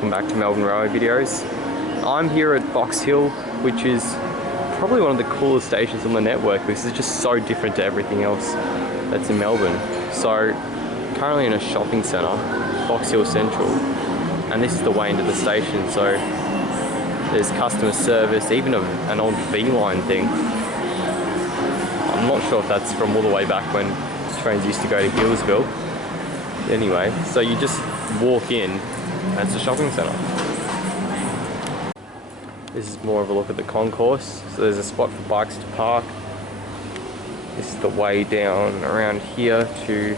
welcome back to Melbourne Railway Videos. I'm here at Box Hill, which is probably one of the coolest stations on the network because it's just so different to everything else that's in Melbourne. So, currently in a shopping centre, Box Hill Central, and this is the way into the station, so there's customer service, even an old V-line thing. I'm not sure if that's from all the way back when trains used to go to Hillsville. Anyway, so you just walk in and it's a shopping centre. This is more of a look at the concourse. So there's a spot for bikes to park. This is the way down around here to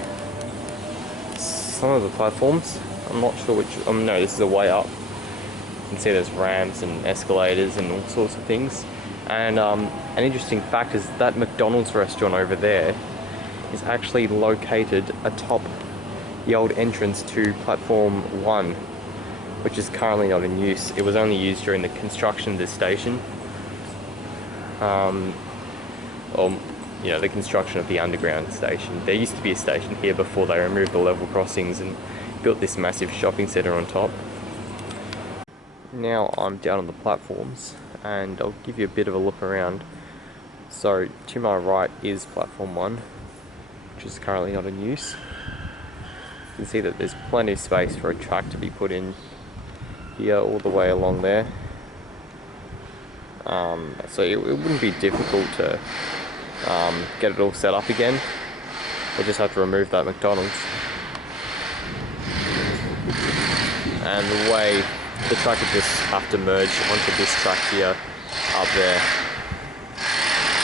some of the platforms. I'm not sure which, no, this is a way up. You can see there's ramps and escalators and all sorts of things. And an interesting fact is that McDonald's restaurant over there is actually located atop the old entrance to platform 1, which is currently not in use. It was only used during the construction of this station. The construction of the underground station. There used to be a station here before they removed the level crossings and built this massive shopping centre on top. Now I'm down on the platforms and I'll give you a bit of a look around. So to my right is platform 1, which is currently not in use. You can see that there's plenty of space for a track to be put in here all the way along there. So it wouldn't be difficult to get it all set up again. We'll just have to remove that McDonald's. And the way the track would just have to merge onto this track here up there.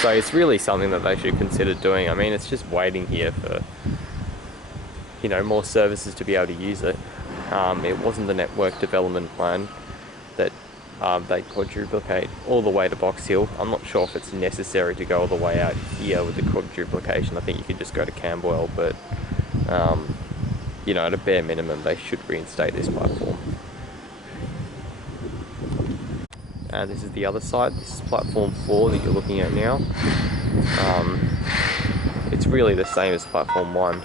So it's really something that they should consider doing. I mean, it's just waiting here for, more services to be able to use it. It wasn't the network development plan that they quadruplicate all the way to Box Hill. I'm not sure if it's necessary to go all the way out here with the quadruplication. I think you could just go to Camberwell, but at a bare minimum they should reinstate this platform. And this is the other side. This is platform 4 that you're looking at now. It's really the same as platform 1,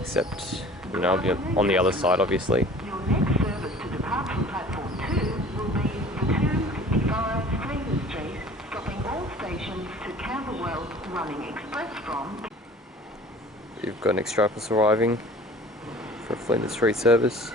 except on the other side, obviously. Your next service to depart from platform 2 will be the 255 Flinders Street, stopping all stations to Camberwell, running express from... You've got an express arriving for a Flinders Street service.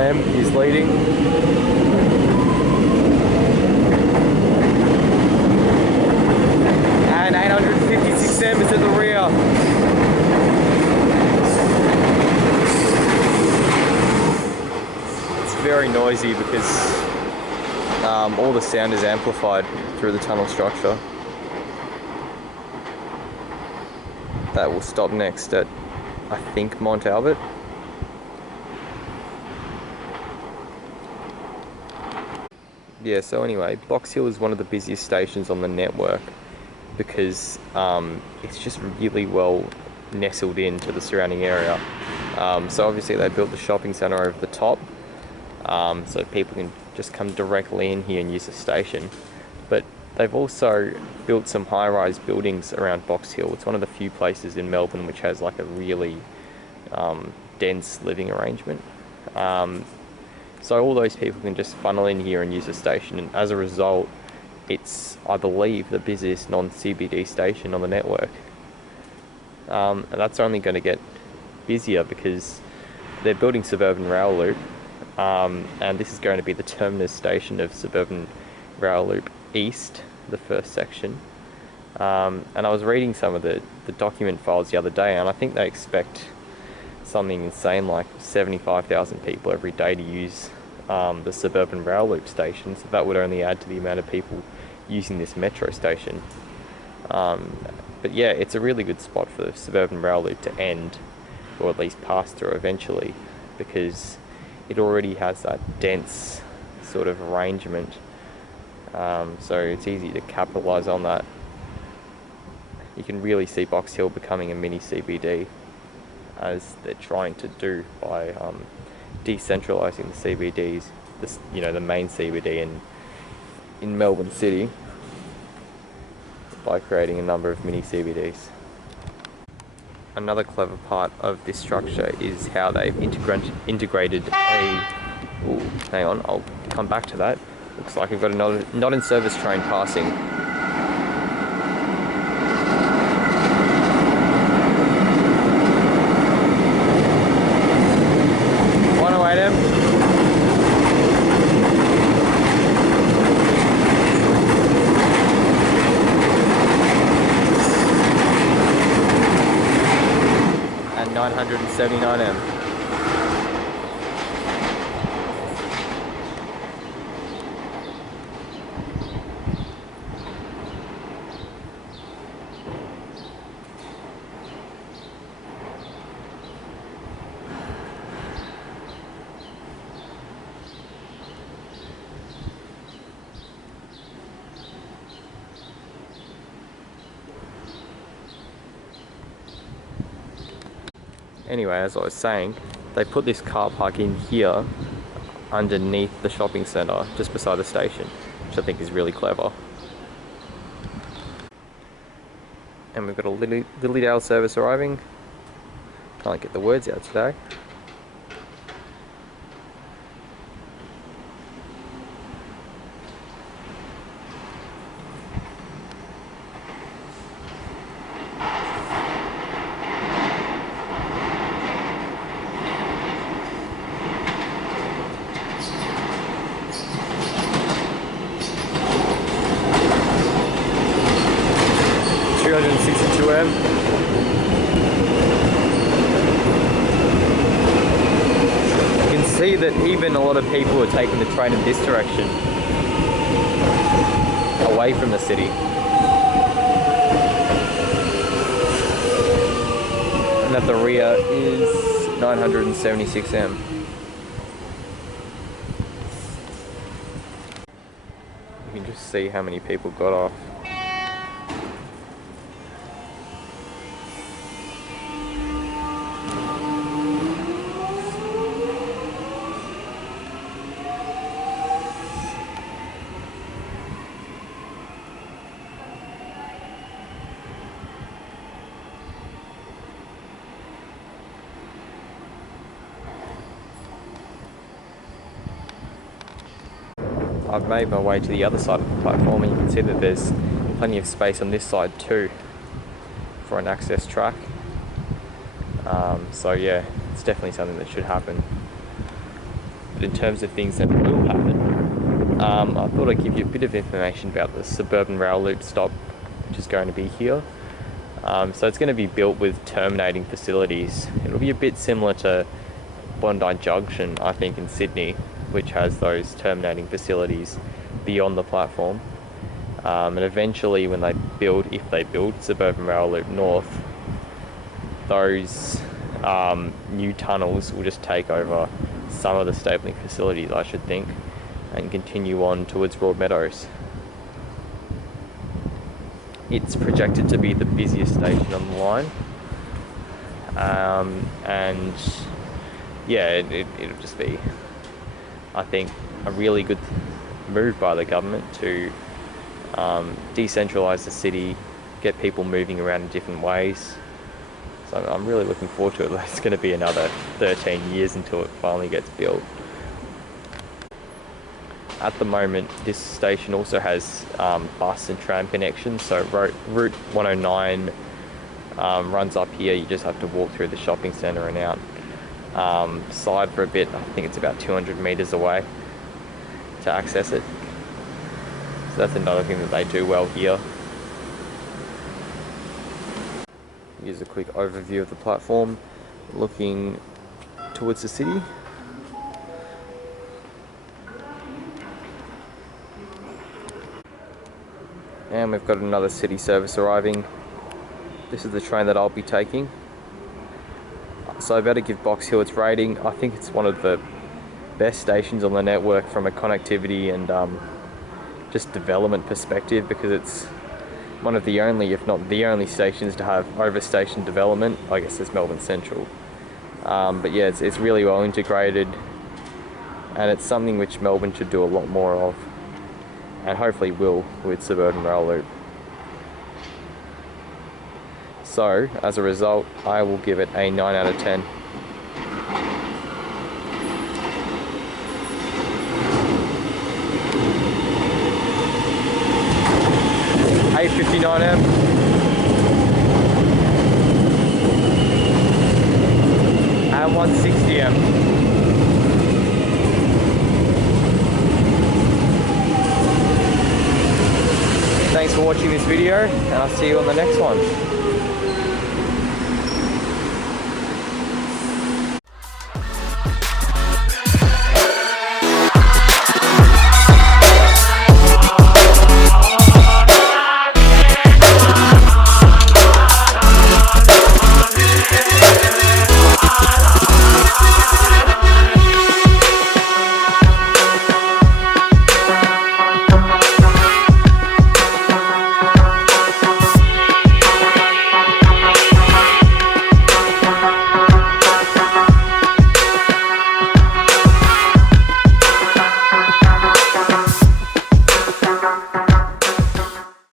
M is leading. And 856M is at the rear. It's very noisy because all the sound is amplified through the tunnel structure. That will stop next at, I think, Mont Albert. Yeah, so anyway, Box Hill is one of the busiest stations on the network because it's just really well nestled into the surrounding area. So obviously they built the shopping centre over the top, so people can just come directly in here and use the station. But they've also built some high-rise buildings around Box Hill. It's one of the few places in Melbourne which has like a really dense living arrangement. So all those people can just funnel in here and use the station, and as a result, it's, I believe, the busiest non-CBD station on the network. And that's only going to get busier because they're building Suburban Rail Loop, and this is going to be the terminus station of Suburban Rail Loop East, the first section. And I was reading some of the document files the other day, and I think they expect something insane like 75,000 people every day to use the Suburban Rail Loop station, so that would only add to the amount of people using this metro station. But yeah, it's a really good spot for the Suburban Rail Loop to end, or at least pass through eventually, because it already has that dense sort of arrangement So it's easy to capitalise on that. You can really see Box Hill becoming a mini CBD, as they're trying to do by decentralising the CBDs, the main CBD in Melbourne City, by creating a number of mini CBDs. Another clever part of this structure is how they've integrated a... Ooh, hang on, I'll come back to that. Looks like we've got another not-in-service train passing. 108M. And 979M. Anyway, as I was saying, they put this car park in here underneath the shopping centre, just beside the station, which I think is really clever. And we've got a Lilydale service arriving. Can't get the words out today. M. You can see that even a lot of people are taking the train in this direction, away from the city. And at the rear is 976M. You can just see how many people got off. I've made my way to the other side of the platform, and you can see that there's plenty of space on this side too for an access track. So yeah, it's definitely something that should happen. But in terms of things that will happen, I thought I'd give you a bit of information about the suburban rail loop stop, which is going to be here. So it's going to be built with terminating facilities. It'll be a bit similar to Bondi Junction, I think, in Sydney, which has those terminating facilities beyond the platform. And eventually when they build, if they build Suburban Rail Loop North, those new tunnels will just take over some of the stapling facilities, I should think, and continue on towards Broadmeadows. It's projected to be the busiest station on the line, and yeah, it'll just be, I think, a really good move by the government to decentralise the city, get people moving around in different ways. So I'm really looking forward to it. It's going to be another 13 years until it finally gets built. At the moment, this station also has bus and tram connections. So Route 109 runs up here. You just have to walk through the shopping centre and out. Side for a bit. I think it's about 200 metres away to access it. So that's another thing that they do well here. Here's a quick overview of the platform looking towards the city. And we've got another city service arriving. This is the train that I'll be taking. So I better give Box Hill its rating. I think it's one of the best stations on the network from a connectivity and just development perspective, because it's one of the only, if not the only, stations to have over-station development. I guess it's Melbourne Central. But yeah, it's really well integrated, and it's something which Melbourne should do a lot more of, and hopefully will with Suburban Rail Loop. So, as a result, I will give it a 9 out of 10. $8.59M. And $1.60M. Thanks for watching this video, and I'll see you on the next one.